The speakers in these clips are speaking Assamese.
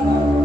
Wow.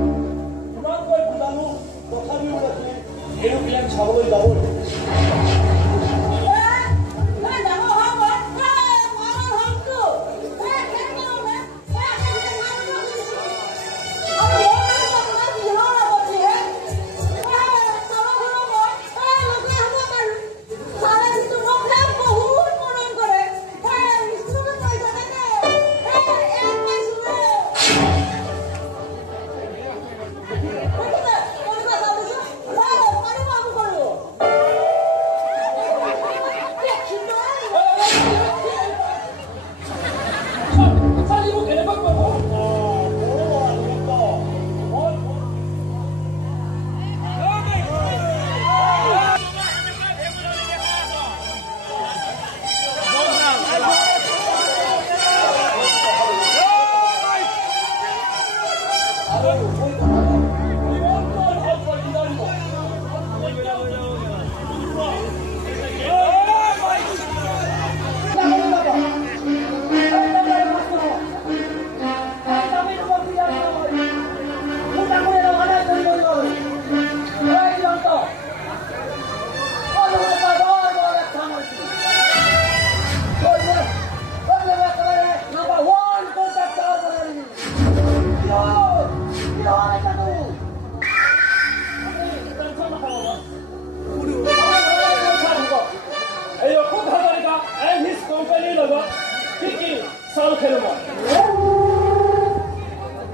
খেলো মই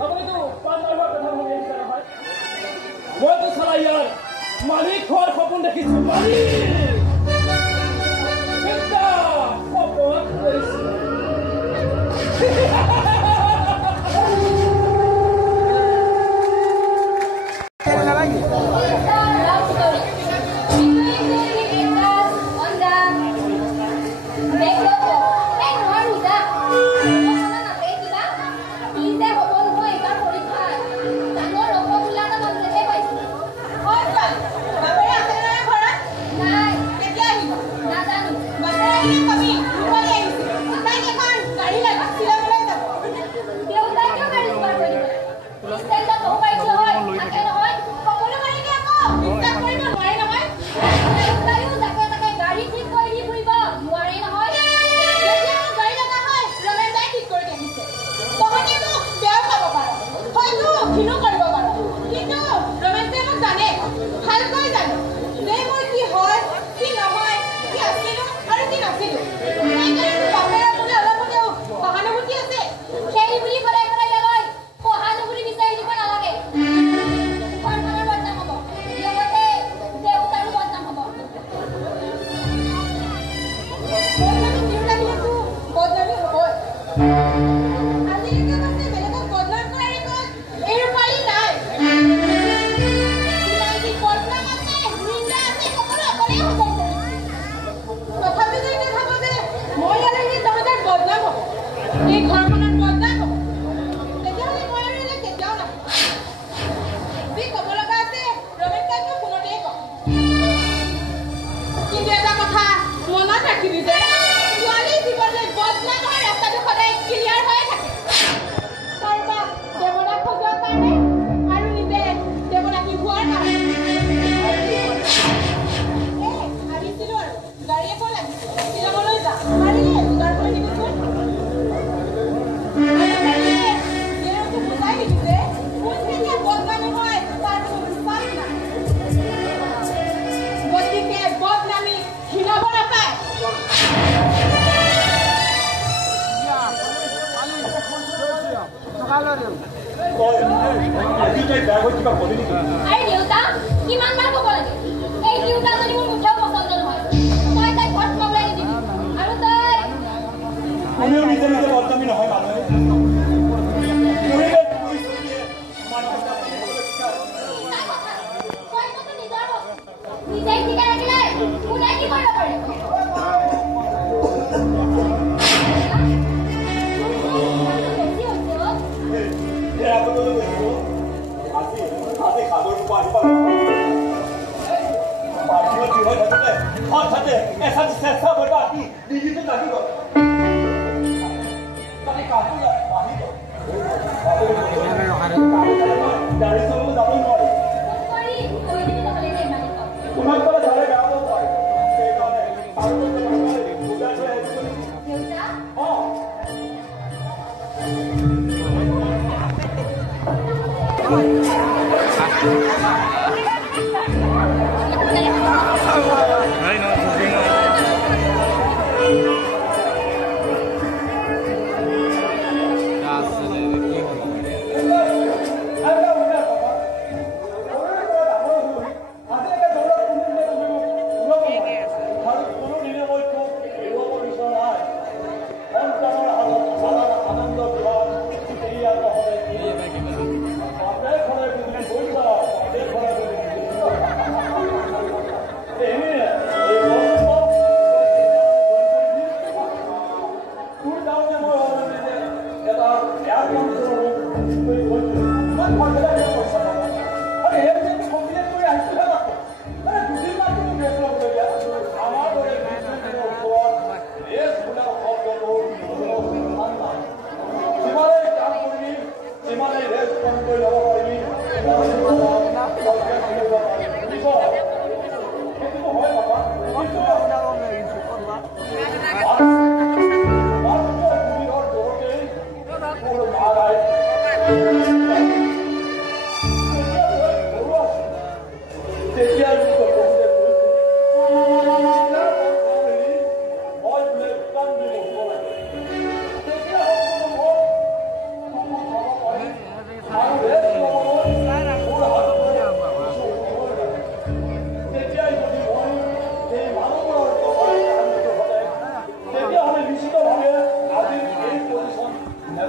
আপুনিতো পাঁচবাৰ কথা শুনি আহিছে নহয় মইতো চালা ইয়াৰ মালিক হোৱাৰ সপোন দেখিছো মালিক এটা সপোন কৰিছো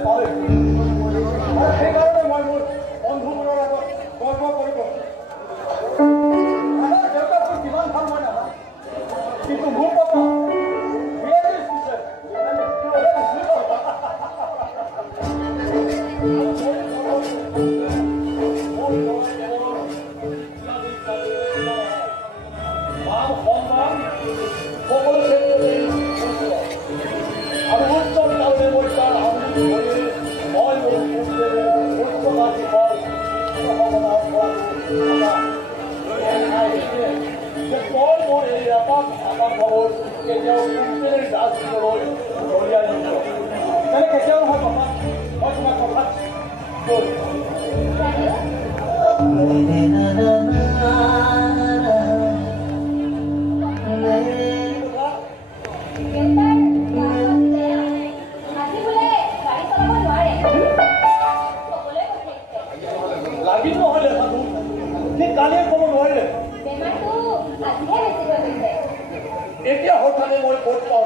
পালে আৰু সেইকাৰণে মই মোৰ বন্ধুবোৰৰ আগত গৰ্ব কৰিব আমাৰ দেউতাকটো কিমান ভাল মই নাজানো কিন্তু মোৰ পাপা এতিয়া হঠাতে মই ক'ত পাওঁ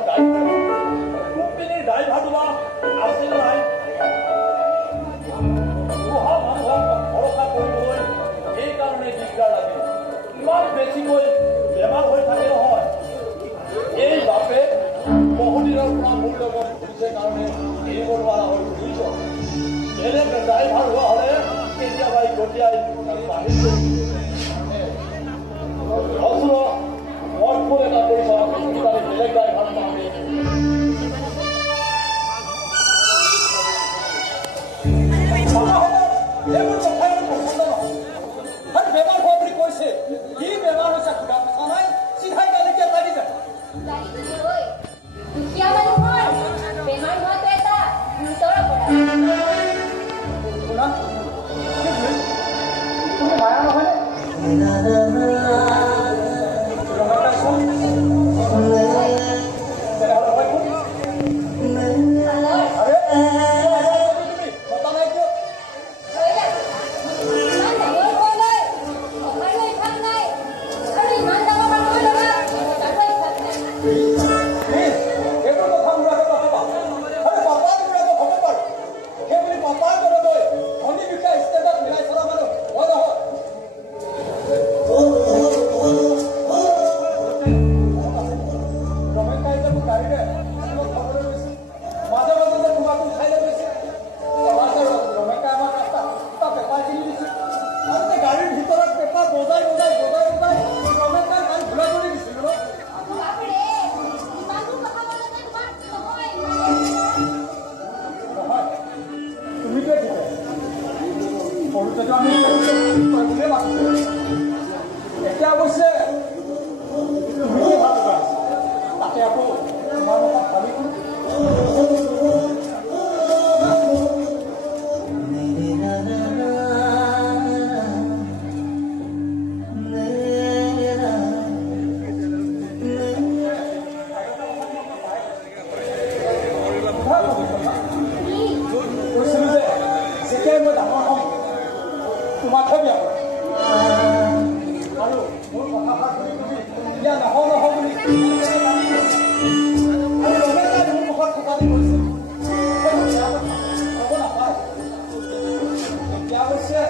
কোম্পানীৰ ড্ৰাইভাৰটো বা আছে নাই মানুহক ভৰসা কৰিবলৈ এইকাৰণে দিগদাৰ লাগে ইমান বেছিকৈ বেমাৰ হৈ থাকে নহয় এই বাপে বহুদিনৰ পৰা মোৰ লগত ঘূৰিছে কাৰণে এৰিব নোৱাৰা হৈ ঘূৰিছ এনে ড্ৰাইভাৰ হোৱা হ'লে কেতিয়াবা গতিয়াই বাঢ়িছে অদ্ভুত এটা কৰিছ বেলেগ ড্ৰাইভাৰ পাওঁতে এইবোৰ কথাই মোৰ পচন্দ নহয় আৰু বেমাৰ হোৱা বুলি কৈছে কি বেমাৰ হৈছে সুধা কথা নাই চিধাই গালিকে লাগি যায় দুখীয়া মানুহৰ বেমাৰ হোৱাটো এটা গুৰুতৰ অপৰাধ তুমি মায়া নহয়নে এতিয়া অৱশ্যে তাতে আকৌ তোমাৰ কথা ভাবি কৈছিলো যে যেতিয়াই মই ডাঙৰ হ'ম তোমাকহে বিয়া কৰিম আৰু মোৰ কথাষাৰ বিয়া নহয় বুলি আৰু ৰমেশে মোৰ মুখত থকালি কৰিছিল ক'ব নাপায় এতিয়া অৱশ্যে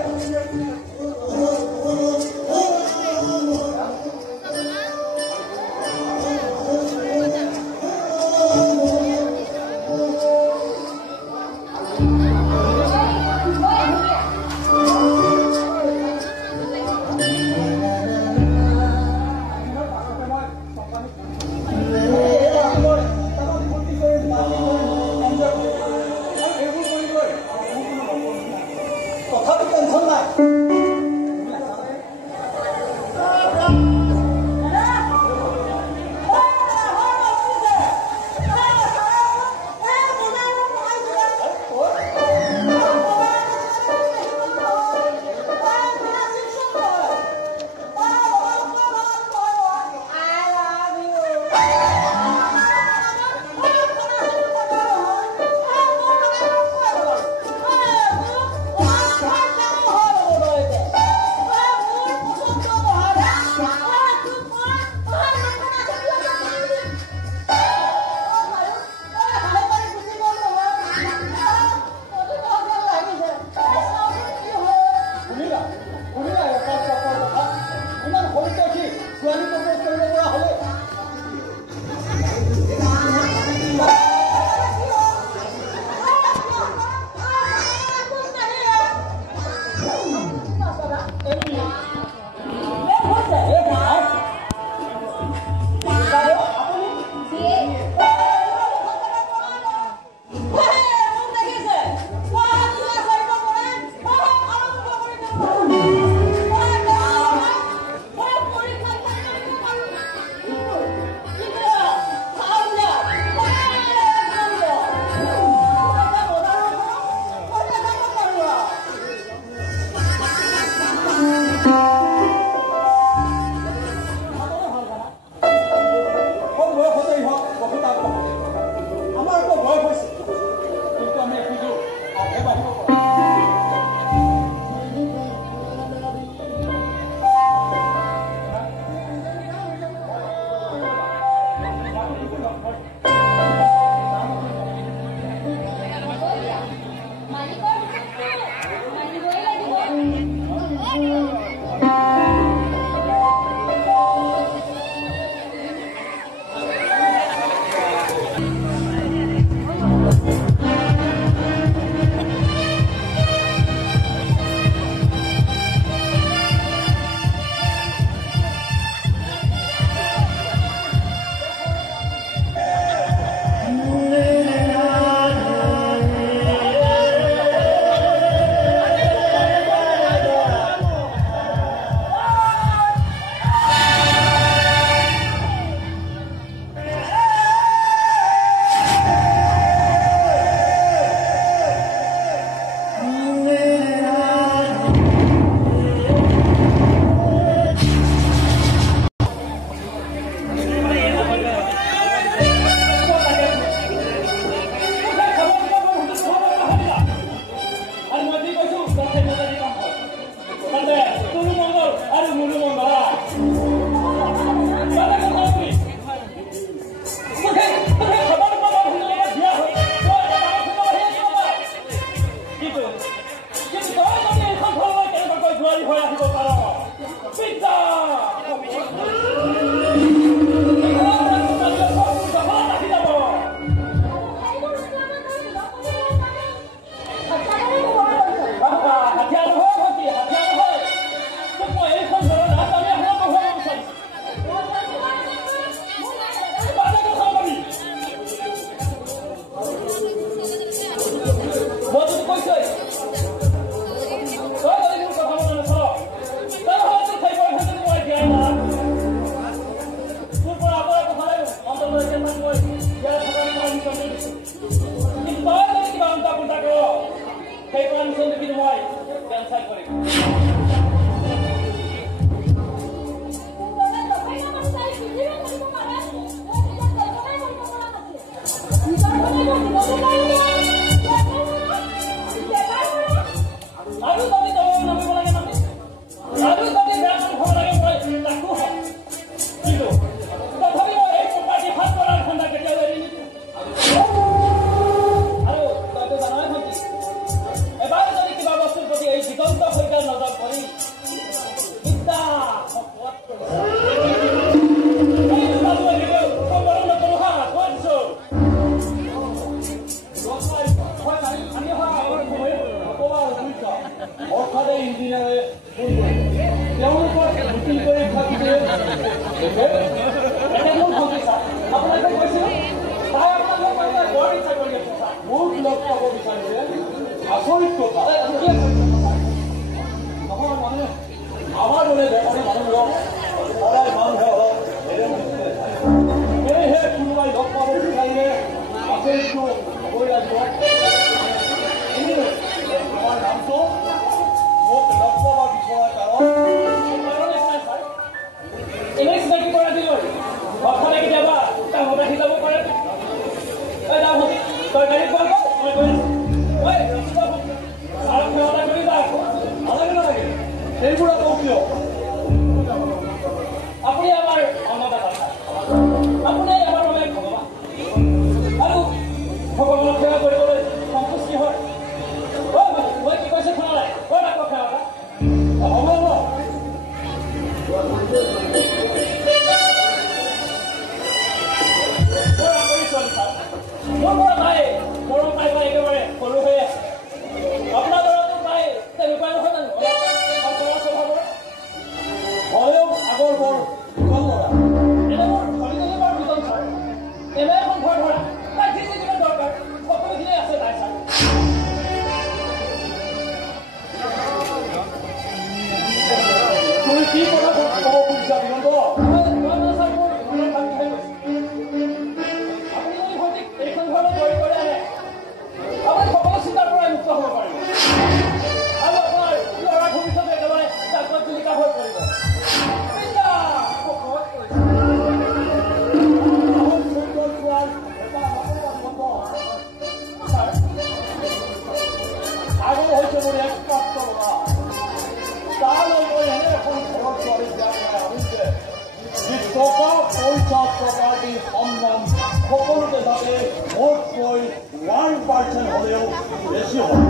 হঠাতে ইঞ্জিনিয়াৰে ফোন কৰিলে তেওঁলোকৰ মিটিং কৰি থাকিলে আপোনালোকে কৈছিল তাই আপোনালোকৰ বৰ ইচ্ছা কৰি আছে মোক লগ পাব বিচাৰিছে আচৰিত কথা নহয় মানে আমাৰ দৰে বেপাৰী মানুহবোৰক সদায় মানুহে অলপ সেয়েহে কোনোবাই লগ পাব বিচাৰিলে আচৰিতটো হ'বই লাগিব তোমাৰ নামটো মোক লগ পাব বিচৰা কাৰণ এনেই চিনাকি কৰা দিলোঁ হঠাতে কেতিয়াবা কামত আহি যাব পাৰে তই গাড়ীত বল মই গৈ আছো সেৱা কৰি যা নালাগে নালাগে সেইবোৰ আকৌ কিয় আপুনি আমাৰ অন্নদাতা আপুনি আমাৰ বাবে ভগৱান আৰু ভগৱানক সেৱা কৰিবলৈ সন্তুষ্টি হয় মই কি কৈছে শুনা নাই কৈ আকৌ সেৱা এটা হ'ব হ'ব মোৰ পৰা নাই মৰম পাই পাই একেবাৰে সৰু হৈ আছে আপোনাৰ দৰাটো পাই তেনেকুৱা নহয় জানো স্বভাৱৰ হলেও আগৰ বৰ দুজন ল'ৰা এনে মোৰ ধনীজনী বৰ দুজন ছাৰ এনে এখন ঘৰ ধৰা তাই যি যি যিমান দৰকাৰ সকলোখিনি আছে তাই ছাৰ তুমি কি কথা ক'ব খুজিছা বিনন্দ এইখন ঘৰলৈ গৈ কৰি আনে আপুনি সকলো চিন্তাৰ পৰাই মুক্ত হ'ব পাৰিব আৰু আপোনাৰ ল'ৰা ভৱিষ্যতে একেবাৰে জাগ্ৰত জীৱিকা হৈ পৰিব আগৰ হৈছে মোৰ একমাত্ৰ ল'ৰা তালৈ গৈ এনে এখন ঘৰৰ ছোৱালী বিয়া কৰাই আনিছে যি টকা পইচা প্ৰপাৰ্টি সন্মান সকলোতে যাতে মোতকৈ 1% হ'লেও বেছি হয়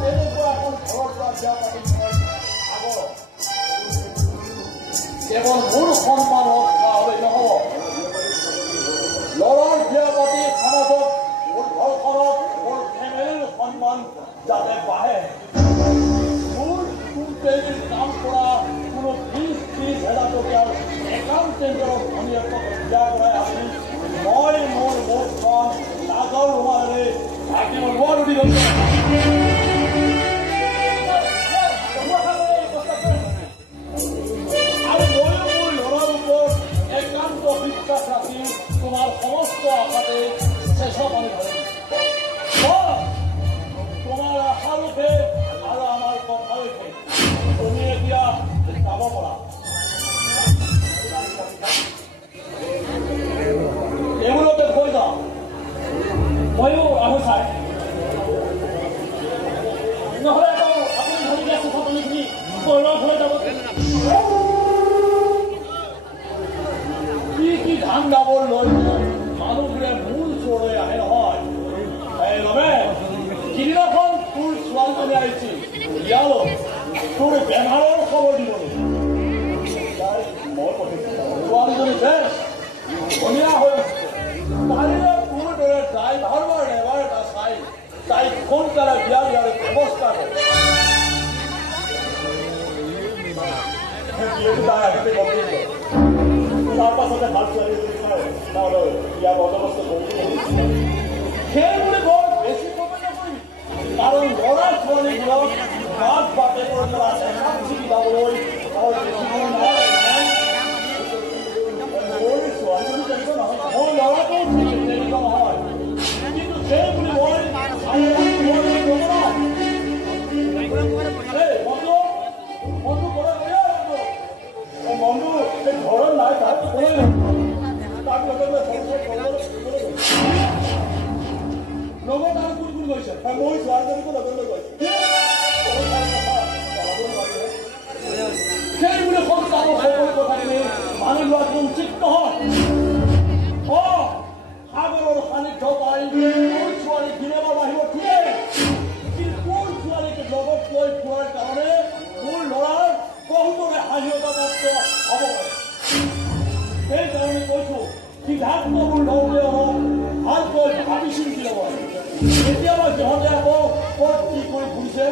তেনেকুৱা এখন ঘৰৰ পৰা বিয়া পাতিছে আগৰ কেৱল মোৰ সন্মান ৰক্ষা হ'লেই নহ'ব ল'ৰাৰ বিয়া পাতি সমাজত মোৰ ঘৰখনত মোৰ ফেমিলিৰ সন্মান যাতে বাঢ়ে মোৰ কোম্পানীৰ কাম কৰা কোনো 20-30,000 টকীয়াৰ একাউণ্টেণ্টৰ ভনীয়েকক বিয়া কৰাই আনি মই মোৰ মুখখন লাজৰ ৰুমালেৰে ঢাকিব নোৱাৰো দিগন্ত আৰু ময়ো মোৰ ল'ৰাৰ ওপৰত একান্ত বিশ্বাস ৰাখি তোমাৰ সমস্ত আশাতে চেষ্টা পানী ধৰিম তোমাৰ আশাৰূপে আৰু আমাৰ কথাৰূপে তুমি এতিয়া যাব পৰা এইবোৰতে কৈ যাওঁ ময়ো আহোঁ ছাৰ নহ'লে আকৌ আপুনি ধৰি দিয়া চুফাপনিখিনি কলৰ হৈ যাব কি ধান দাবৰ লৈ মানুহবোৰে মূল চোৰলৈ আহে নহয় এই ৰমেশ সিদিনাখন তোৰ ছোৱালীজনী আহিছিল ইয়ালৈ তোৰ বেমাৰৰ খবৰ দিবলৈ মই কৈছোঁ ছোৱালীজনী বেছ ধুনীয়া হৈ আছে পাৰিলে তোৰ দৰে ড্ৰাইভাৰ বা লেবাৰ এটা চাই তাইক সোনকালে বিয়া দিয়াৰ ব্যৱস্থা কৰে তাৰ আগতে গম তাৰ পাছতে ভাল ছোৱালী তালৈ ইয়াৰ বন্দবস্ত কৰি সেইবুলি বৰ বেছি সময় নকৰিবি কাৰণ ল'ৰা ছোৱালীবোৰক মাক বাপেকৰ পৰা একাপ চিকি যাবলৈ মোৰ ছোৱালীজনী তেনেকুৱা নহয় মোৰ ল'ৰাটো তেনেকুৱা নহয় কিন্তু সেইবুলি মই মনটো এই ঘৰত নাই তাৰ কোনে তাৰ লগত আৰু কোন কোন গৈছে মই ছোৱালীজনীকো লগলৈ গৈছে সেইবোৰে সংস্থাপক সকলো কথাখিনি মানি লোৱাটো উচিত নহয় সাগৰৰ সান্নিধ্য পাই কোন ছোৱালী দিনেবা বাঢ়িব ঠিকেই কিন্তু কোন ছোৱালীক লগত লৈ ফুৰাৰ কাৰণে মোৰ ল'ৰাৰ বহুতৰে হাঁহিয়তা প্ৰাপ্ত হ'ব সেইকাৰণে কৈছো সিদ্ধান্তবোৰ লওঁতে অলপ ভালকৈ ভাবি চিন্তি ল'ব কেতিয়াবা সিহঁতে আকৌ ক'ত কি কৰি ফুৰিছে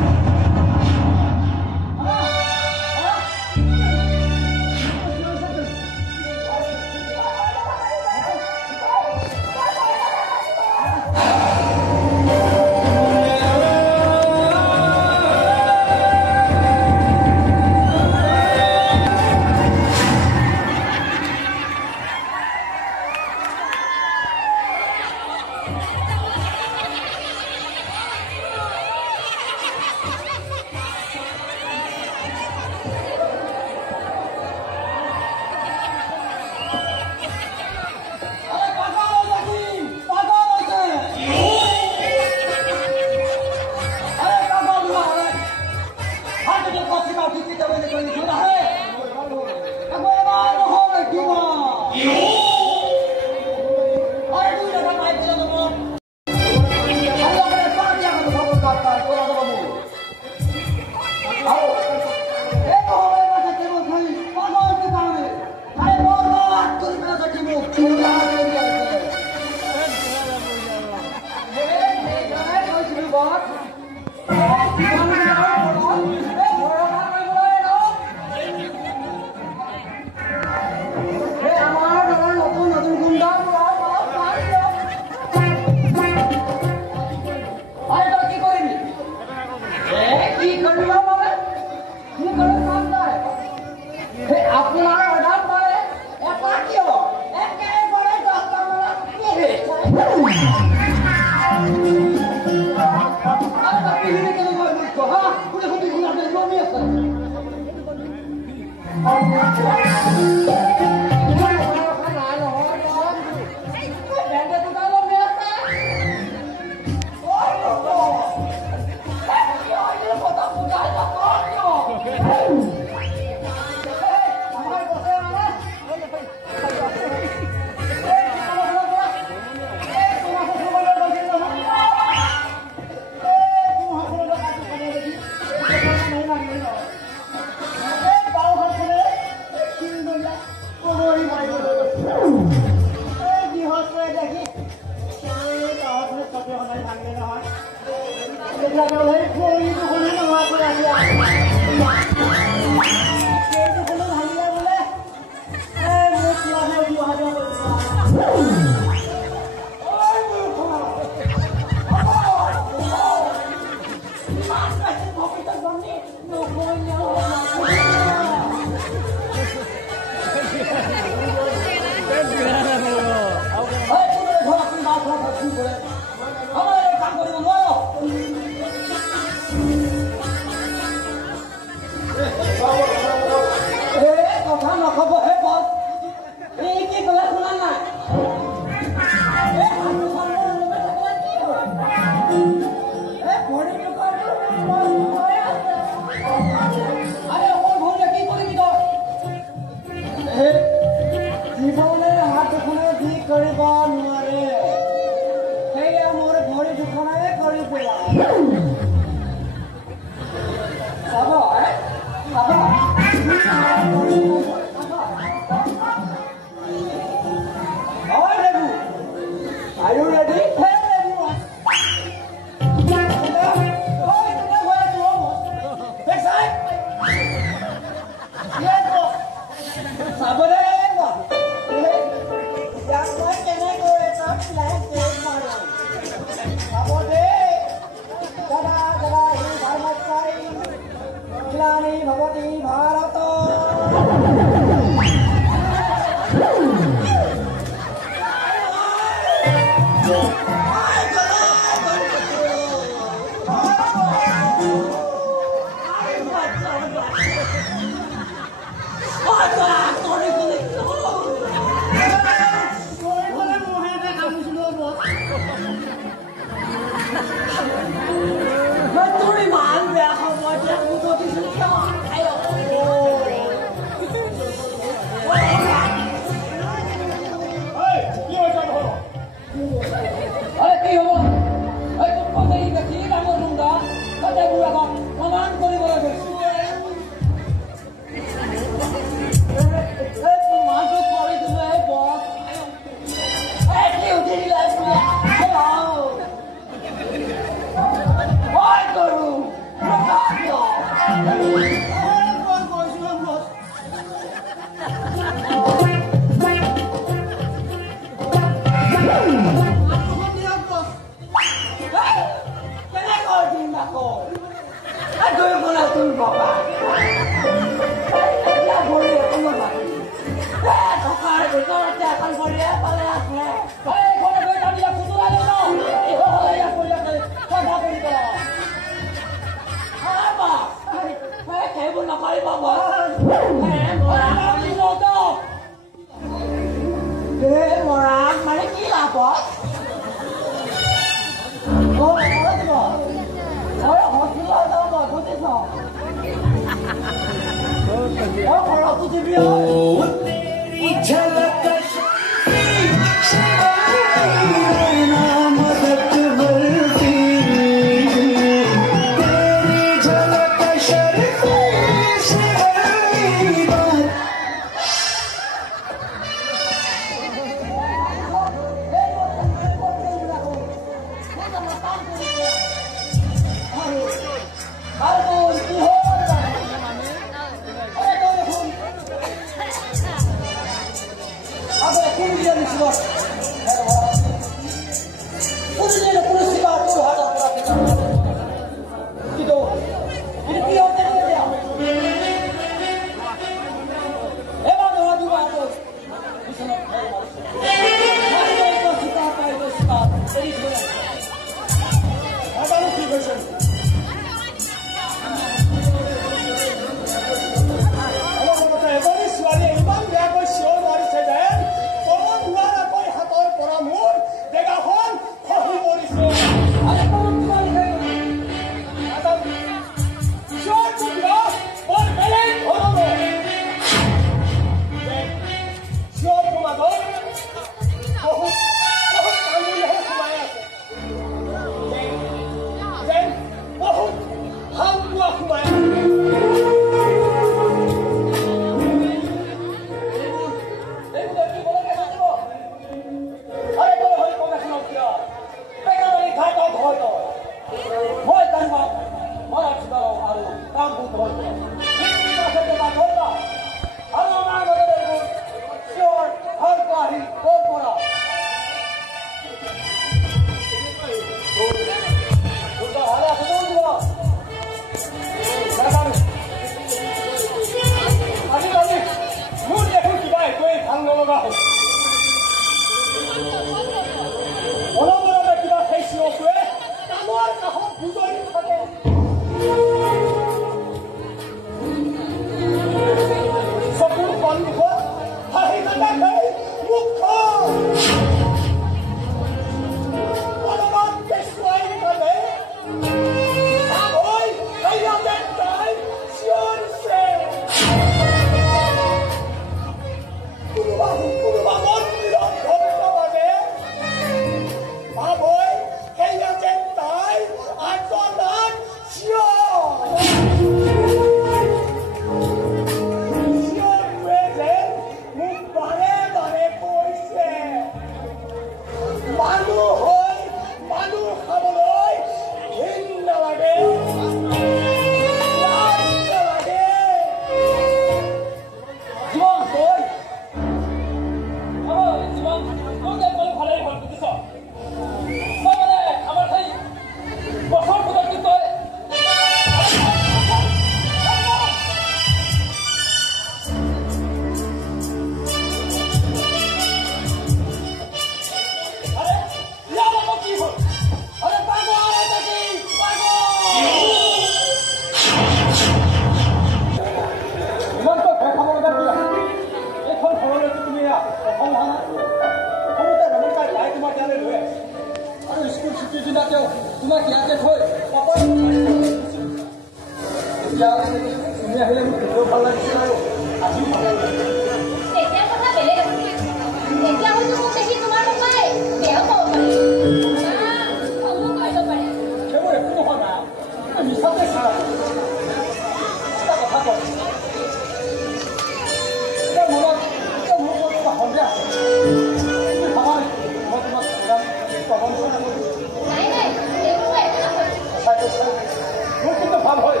কিন্তু ভাল হয়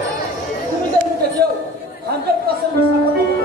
তুমি যে মোক কেতিয়াও 100%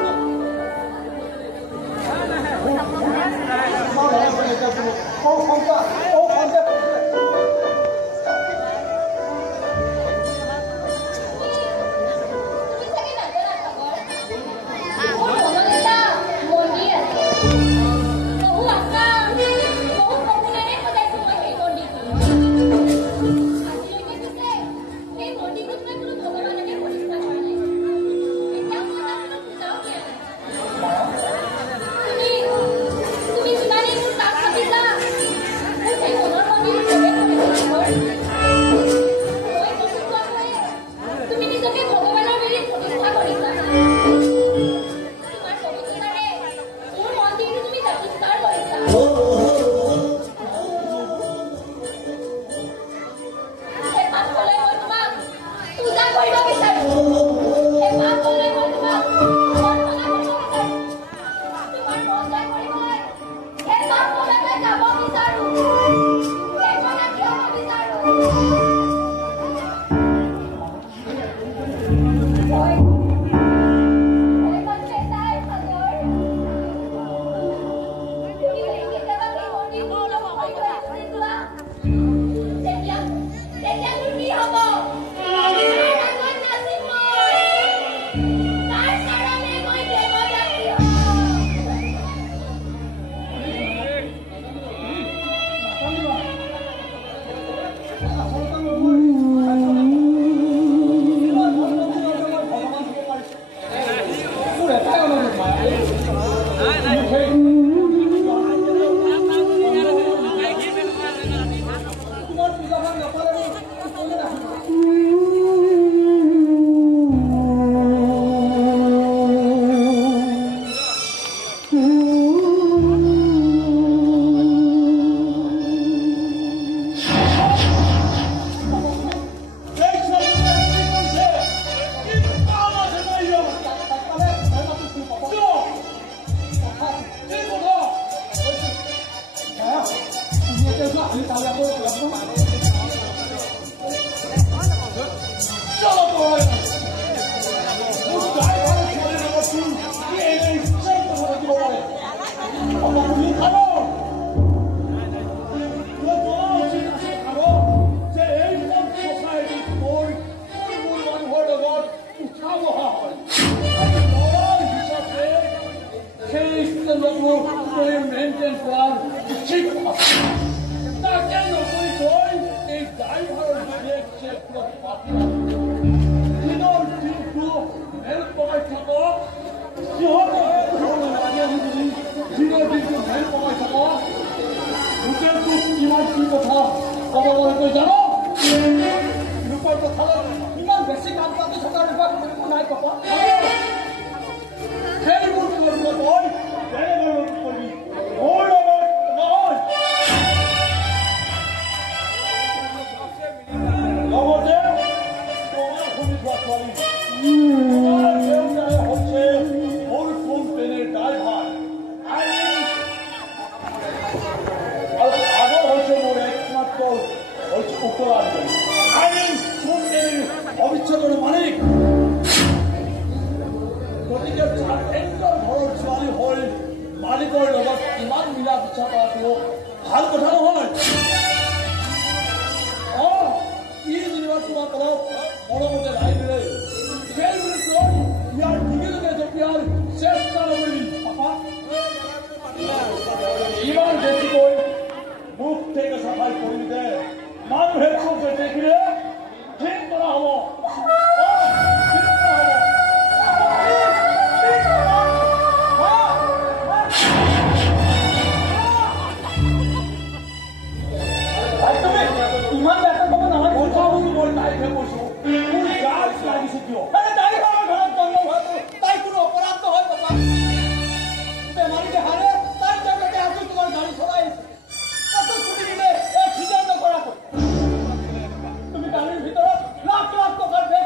লাখ লাখ টাকার ব্যাগ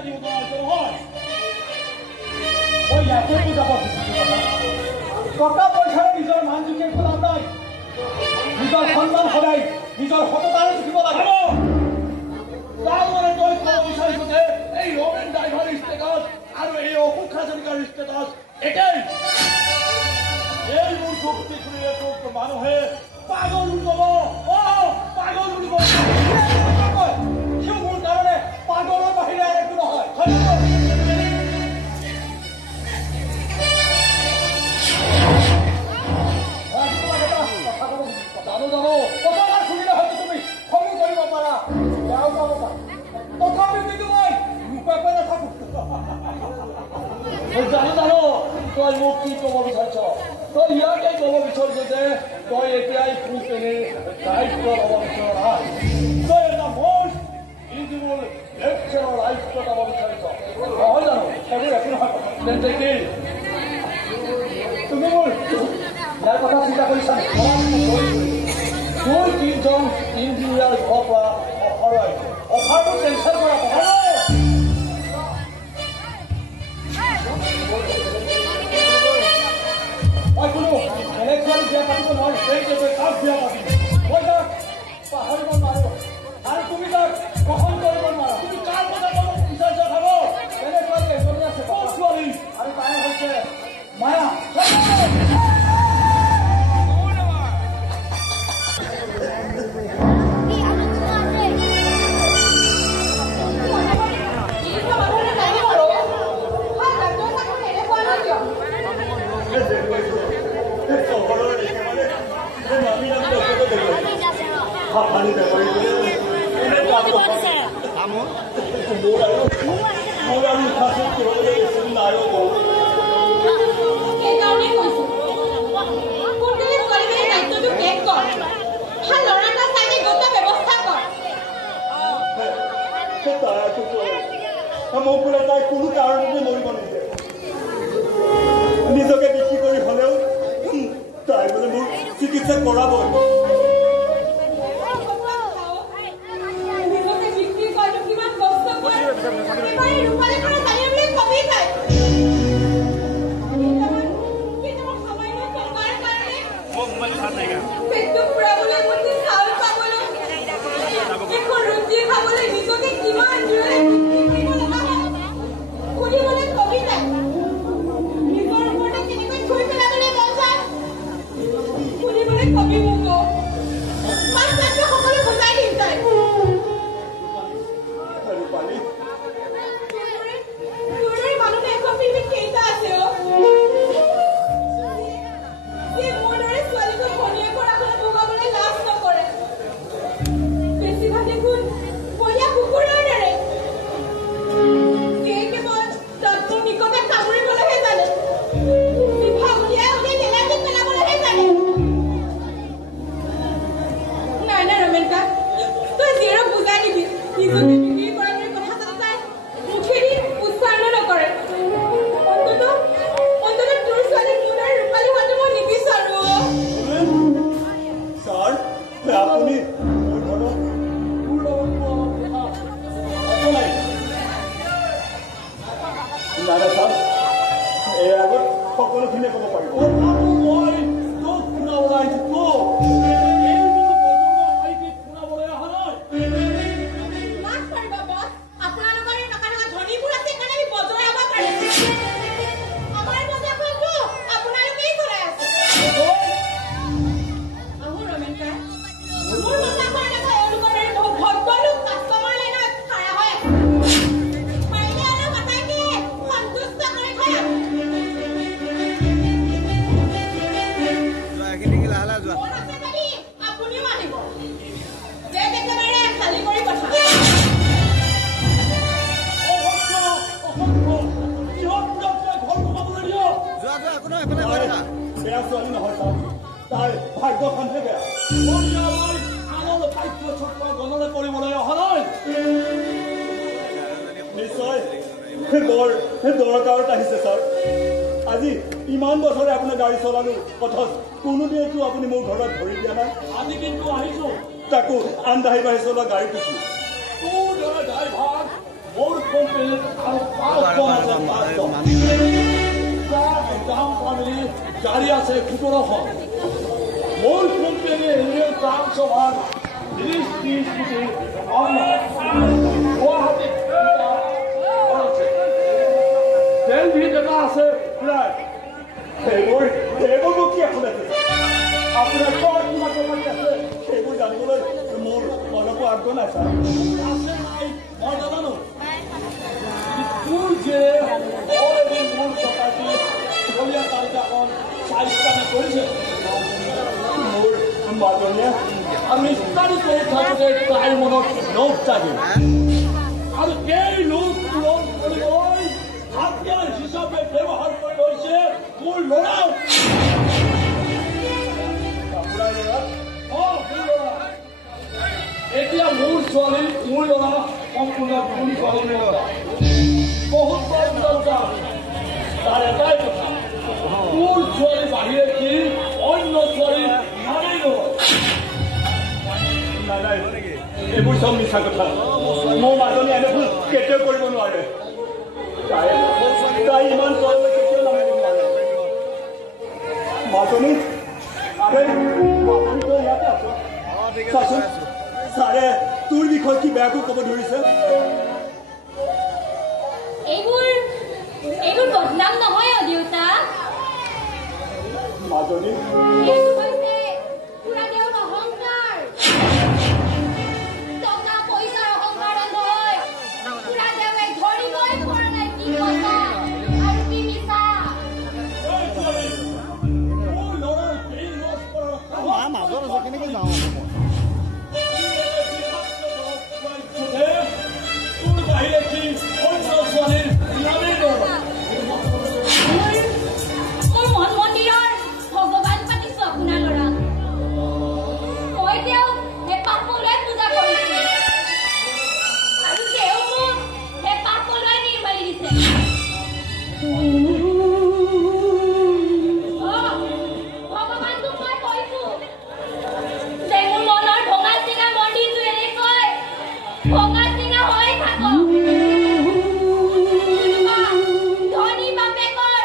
পইচা দিব নোৱাৰিছে নহয় মই ইয়াতে বুজাব টকা পইচাৰে নিজৰ মান জুখি একো লাভ নাই নিজৰ সন্মান সদায় নিজৰ সততাৰে জুখিব লাগিব তাৰমানে তই ক'ব বিচাৰিছ যে এই ৰমেন ড্ৰাইভাৰ ষ্টেটাছ আৰু এই অশোক হাজৰিকাৰ ষ্টেটাছ একেই এই মোৰ যুক্তি শুনিলে তোক মানুহে পাগল বুলি ক'ব পাগল বুলি ক'ব সিও মোৰ কাৰণে পাগলৰ বাহিৰে একো নহয় জানো কথাষাৰ শুনিলে হয়তো তুমি খঙো কৰিব পাৰা বেয়াও পাব পাৰা তথাপিও কিন্তু মই নোকোৱাকৈ নাথাকো জানো তই মোক কি ক'ব বিচাৰিছ তই ইয়াকে ক'ব বিচাৰিছ যে তই এতিয়াই কোম্পানীৰ দায়িত্ব ল'ব বিচৰা নাই তই এটা মষ্ট ইউজিবল লেকচাৰৰ দায়িত্ব ল'ব বিচাৰিছ নহয় জানো সেইবোৰ একো নহয় তেন্তে কি তুমি মোৰ ইয়াৰ কথা চিন্তা কৰিছা দুই তিনিজন ইঞ্জিনিয়াৰ ঘৰৰ পৰা অফাৰ আহিছে অফাৰটো কেঞ্চেল কৰা মই কোনো এনেকুৱা বিয়া পাতিব নোৱাৰো তাক বিয়া পাতিম মই তাক পাহৰিব নোৱাৰো আৰু তুমি তাক গ্ৰহণ কৰিব নোৱাৰা তুমি কাৰ কথা ক'ব বিচাৰিছা খাব এনেকুৱা এজনী আছে ছোৱালী আৰু তাই হৈছে মায়া তাই কোনো কাৰণতে মৰিব নিদিয়ে নিজকে বিক্ৰী কৰি হলেও তাই বোলে মোৰ চিকিৎসা কৰাবই দৰকাৰত আহিছে ছাৰ আজি ইমান বছৰে আপোনাৰ গাড়ী চলালো কথা কোনোদিনতো আপুনি মোৰ ঘৰত ধৰি দিয়া নাই আজি কিন্তু আহিছো তাকো আন্দাহি বাঢ়ি চলোৱা গাড়ী পিছু তোৰ দৰে ড্ৰাইভাৰ মোৰ কোম্পানীত দাম পালি গাড়ী আছে ১৭খন মোৰ কোম্পানী এৰিয়েল দাম সমান ৩০ কোটি গুৱাহাটীত তেল ভিত এটা আছে প্ৰায় সেইবোৰ মোক কি এখন আছে আপোনাৰ ক'ত কিমান কোম্পানী আছে সেইবোৰ জানিবলৈ মোৰ অলপো আগ্ৰহ নাই ছাৰ আছে নাই মই নাজানো তোৰ যে অলৰেডি মোৰ টকাটি দলীয় তালিকাখন চাৰিস্থানে কৰিছে মোৰ মাজনীয়ে আমি ষ্টাডি কৰি থাকোঁতে তাইৰ মনত লোভ থাকিল আৰু এই লোভ পূৰণ কৰিবলৈ হাতিয়াৰ হিচাপে ব্যৱহাৰ কৰি লৈছে মোৰ ল'ৰাক এতিয়া মোৰ ছোৱালী মোৰ ল'ৰা সম্পূৰ্ণ ভুল ছোৱালী বহুত তাৰ এটাই কথা মোৰ ছোৱালী বাহিৰে কি অন্য ছোৱালী নামেই নহয় এইবোৰ চব মিছা কথা মোৰ মাজনী এনে ভুল কেতিয়াও কৰিব নোৱাৰে তাই ইমান তললৈ কেতিয়াও নামিব নোৱাৰে মাজনী মাজনীতো ইয়াতে আছ চাচোন ছাৰে তোৰ বিষয়ে কি বেয়াকৈ ক'ব ধৰিছে এইবোৰ বদনাম নহয় দেউতা মাজনী এইটো হৈছে পুৰা দেউৰ অহংকাৰ টকা পইচাৰ অহংকাৰ নহয় পুৰা দেৱে ধৰিবই পৰা নাই কি কথা আৰু কি মিছা মোৰ ল'ৰাৰ ব্ৰেইন ৱাছ কৰা মাজত আছে কেনেকৈ যাওঁ তোৰ বাহিৰে কি অন্য ছোৱালীৰ নামেই নহয় মোৰ মন মন্দিৰৰ ভগৱান পাতিছো আপোনাৰ ল'ৰাক মই তেওঁক হেঁপাহ পলুৱাই পূজা কৰিছো আৰু তেওঁ মোক হেঁপাহ পলুৱাই নিৰ্মালি দিছে ভগৱানটোক মই কৈছো যে মোৰ মনৰ ভঙা চিঙা মন্দিৰটো এনেকৈ ভঙা চিঙা হৈ থাকক ধনী বাপেকৰ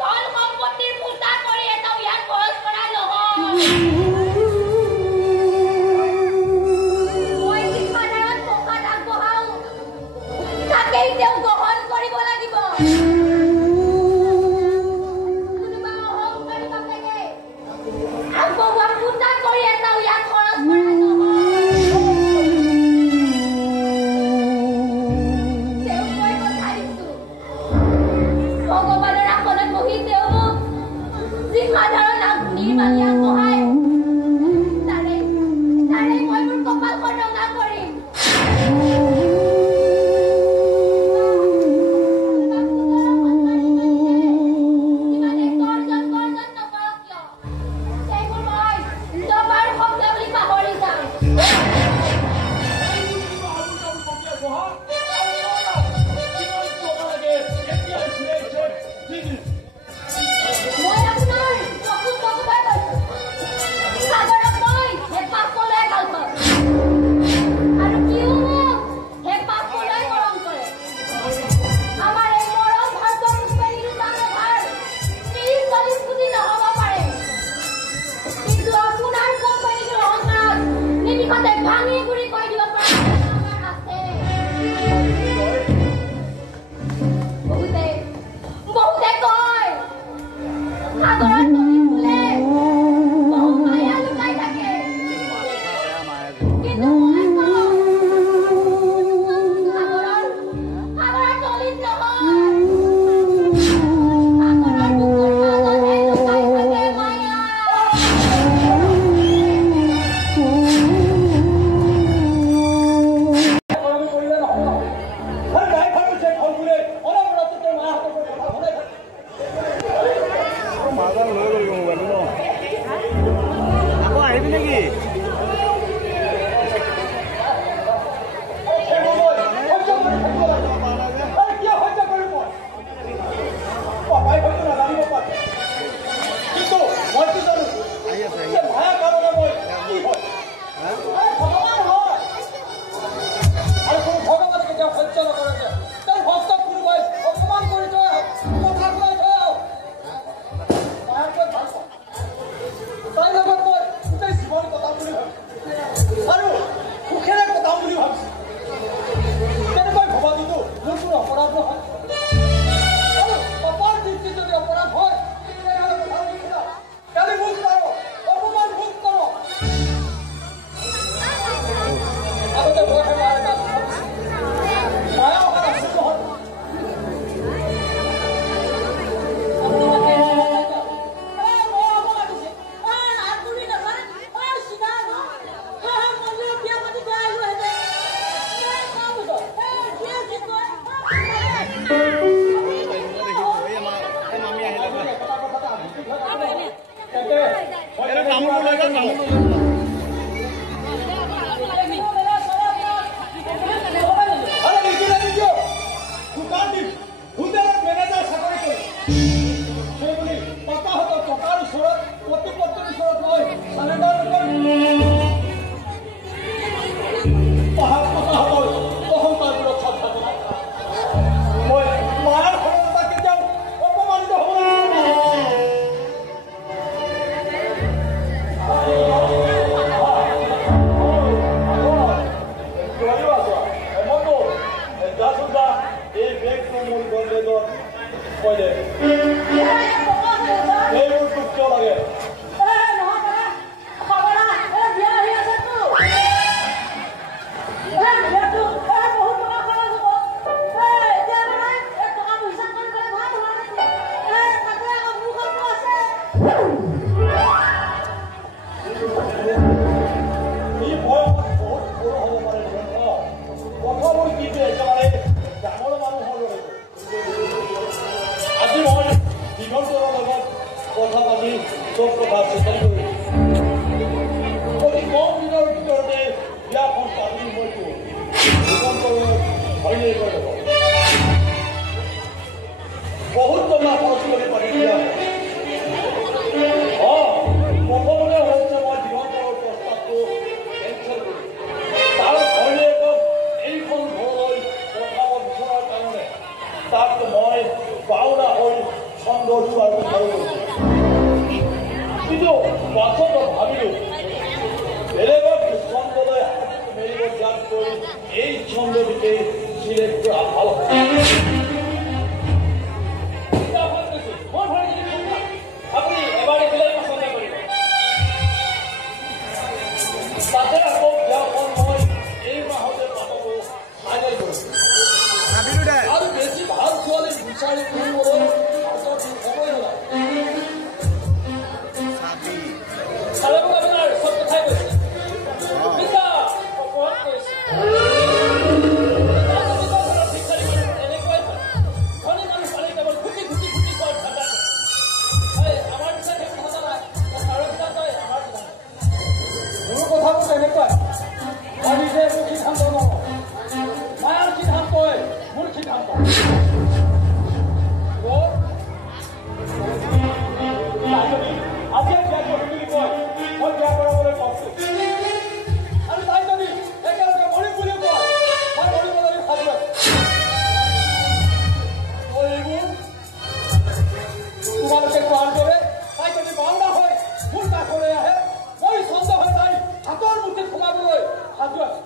ধন সম্পত্তিৰ পূজা কৰি এটাও ইয়াত খৰচ কৰা নহয় মই যিমানত প্ৰসাদ আগবঢ়াও তাকেই তেওঁ গ্ৰহণ কৰিব লাগিব কোনোবা অহংকাৰী বাপেকে আগবঢ়োৱা পূজা কৰি এটাও ইয়াত খৰচ কৰা নহয় তেওঁক মই কথা দিছো ভগৱানৰ আসনত বহি তেওঁ মোক যি সাধাৰণ নিৰ্মালি আগবঢ়ায় তাৰে মই মোৰ কপালখন ৰঙা কৰিম যিমানে গৰ্জন নকৰক কিয় সেইবোৰ মই দবাৰ শব্দ বুলি পাহৰি যাম মই আপোনাৰ চকুত চকুপাই কৈছো কৈ দে এইবোৰ তোক কিয় লাগে বহুত টকা খৰচ কৰি পাৰি দিয়া প্ৰথমতে হৈছে মই জীৱনৰ প্ৰস্তাৱটো কেঞ্চেল কৰি তাৰ ঘৈণীয়েকক এইখন ঘৰলৈ পঠাব বিচৰাৰ কাৰণে তাক মই বাওনা হৈ চন্দ্ৰ চোৱাৰ বিচাৰো কিন্তু পাছত ভাবিলো বেলেগক চন্দ্ৰলৈ মেলিব যোৱাতকৈ এই চন্দ্ৰটিকে চিলেক্ট কৰা ভাল আপুনি এবাৰে বেলেগ পচন্দ কৰিব তাতে আকৌ বিয়াখন মই এই মাহতে পাবো ফাইনেল কৰিছো আৰু বেছি ভাল ছোৱালী বিচাৰি ফুৰিবলৈ সময় নোলায় চালে মোক আপোনাৰ চব কথাই কৈছে পিছা অপৰাধ কৰিছে এনেকুৱাই হয় ধনী মানুহ পালে কেৱল ঘুটি ঘুটি ঘুটি খোৱাৰ ঠাণ্ডা আমাৰ নিচিনা কেৱল ঠাণ্ডা নাই চাৰৰ পিঠা তই আমাৰ পিঠা মোৰ কথাবোৰ তেনেকুৱাই মই নিজে মোৰ সিদ্ধান্ত নলওঁ মায়াৰ সিদ্ধান্তই মোৰ সিদ্ধান্ত আজিয়ে বিয়া কৰিম বুলি কয় মই বিয়া কৰাবলৈ কৈছো আৰু তাই যদি একেলগে মৰিম বুলি কয় মই মৰিবলৈ সাজু আছো এইবোৰ তোমালোকে কোৱাৰ দৰে তাই যদি বাওনা হয় মোৰ কাষলৈ আহে মই চন্দ হৈ তাই হাতৰ মুঠিত সোমাবলৈ সাজু আছো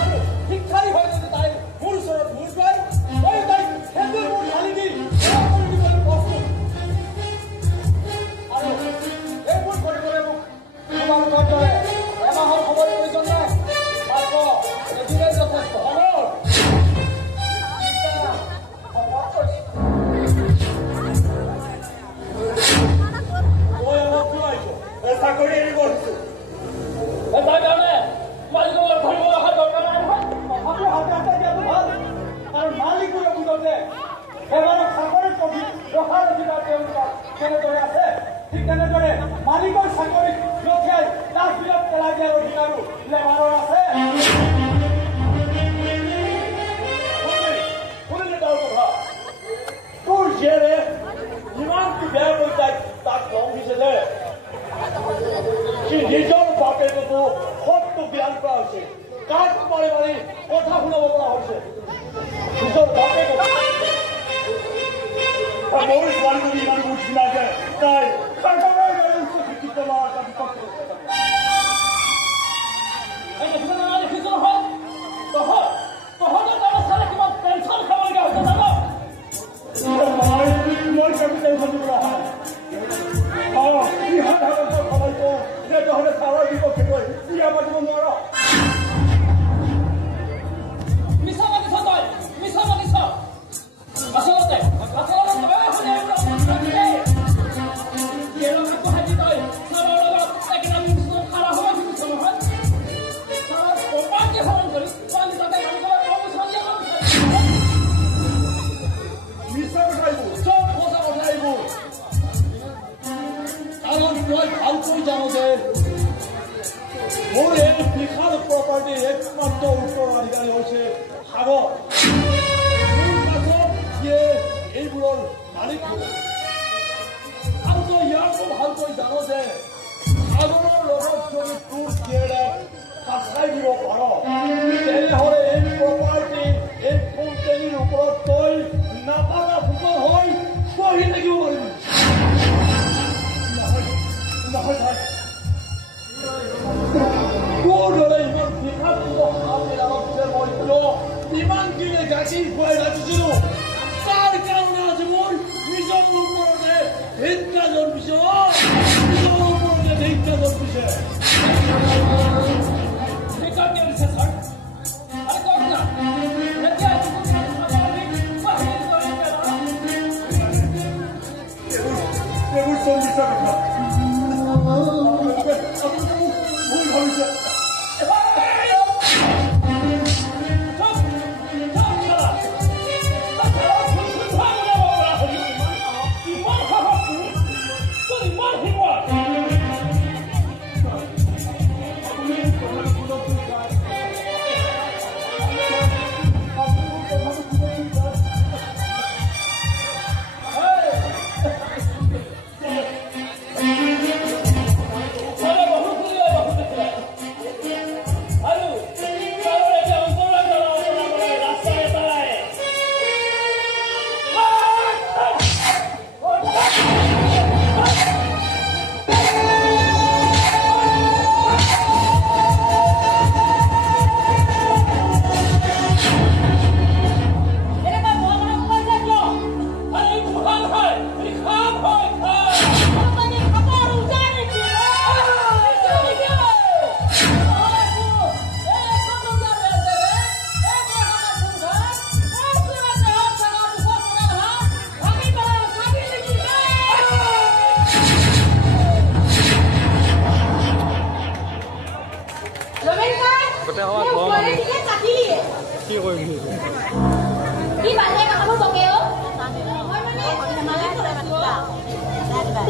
আৰু শিক্ষাৰী হৈ যদি তাই মোৰ ওচৰত মূৰ পায় মই তাইক সেইবোৰ মোৰ ঢালি দি কৰি দিবলৈ প্ৰস্তুত আৰু এইবোৰ কৰিবলৈ মোক তোমালোকৰ দৰে এমাহৰ সময়ৰ প্ৰয়োজন নাই মাত্ৰ এদিনেই যথেষ্ট চাকৰি এৰিব দিছো তাৰ কাৰণে মালিকৰ ধৰিব অহা দৰকাৰ নাই নহয় কথাটো হাতে হাতে দিয়াটো ভাল আৰু মালিকবোৰে বুজোতে এবাৰক চাকৰিত ৰখাৰ অধিকাৰ তেওঁলোকৰ কেনেদৰে আছে ঠিক তেনেদৰে মালিকৰ চাকৰিত ৰখাই ডাষ্টবিনত পেলাই দিয়াৰ অধিকাৰো লেবাৰৰ আছে শুনিলে তাৰ কথা তোৰ জীয়েৰে ইমানটো বেয়া কৰি তাক ৰং দিছে যে সি নিজৰ বাপেকতো সৎটো জ্ঞান কৰা হৈছে কাক মাৰি মাৰি কথা শুনাব পৰা হৈছে নিজৰ বাপেকক মোৰ ছোৱালীজনী ইমান বুজি নাই যে তাই শিক্ষিত লোৱাৰ দেখিছো নহয় তহঁতৰ কাৰণে চালে কিমান টেনশ্যন খাবলগীয়া হৈছে জানো মই কেপিটেল ভাবিব অহা সময়টো যে তহঁতে চালৰ বিপক্ষে গৈ বিয়া পাতিব নোৱাৰ মিছা মাতিছ তই মিছা মাতিছ আচলতে ভালকৈ জানো যে মোৰ এই বিশাল প্ৰপাৰ্টিৰ একমাত্ৰ উত্তৰাধিকাৰী হৈছে সাগৰ মোৰ পাছত যিয়ে এইবোৰৰ মালিক হ'ব আৰু তই ইয়াকো ভালকৈ জানো যে সাগৰৰ লগত যদি তোৰ জীয়েৰে ফাঁচাই দিব পাৰ তেনেহ'লে এই প্ৰপাৰ্টি এই কোম্পানীৰ ওপৰত তই নাপালা ফুকল হৈ বহি থাকিব পাৰিবি নহয় ভাই তোৰ দৰে ইমান বিষাক্ত সাপ এডালত যে মই কিয় ইমানখিনি গাখীৰ খুৱাই ৰাখিছিলো তাৰ যাৰ কাৰণে আজি মোৰ নিজৰ ওপৰতে ভিক্ষা জন্মিছে নিজৰ ওপৰতে ভিক্ষা জন্মিছে সেইকাৰণে দিছে ছাৰ আৰু কওক না এতিয়া এইবোৰ চল্লিছা কথা ভুল ভাবিছে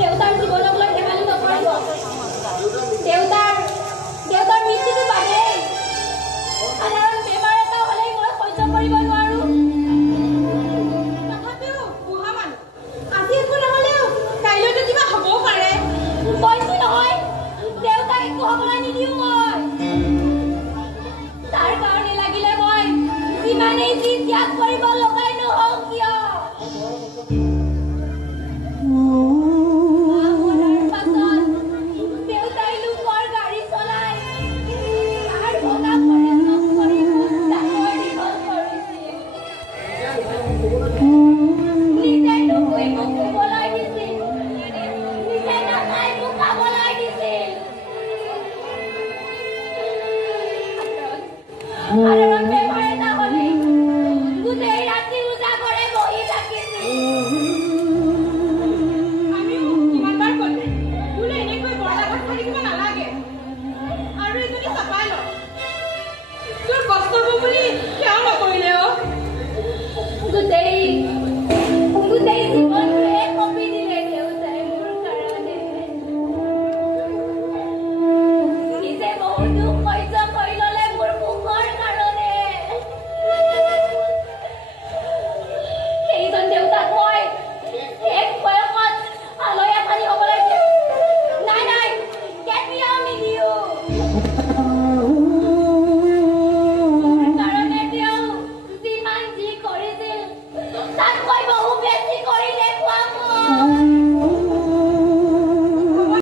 দেউতাৰ জীৱনক লৈ ধেমালি নকৰিব দেউতাৰ মৃত্যুটো বাদেই সাধাৰণ বেমাৰ এটা হ'লেই মই সহ্য কৰিব নোৱাৰো তথাপিও বুঢ়া মানুহ আজি একো নহ'লেও কাইলৈতো কিবা হ'বও পাৰে কৈছো নহয় দেউতাক একো হ'বলৈ নিদিওঁ মই তাৰ কাৰণে লাগিলে মই যিমানেই যি ত্যাগ কৰিব লগাই নহওক কিয়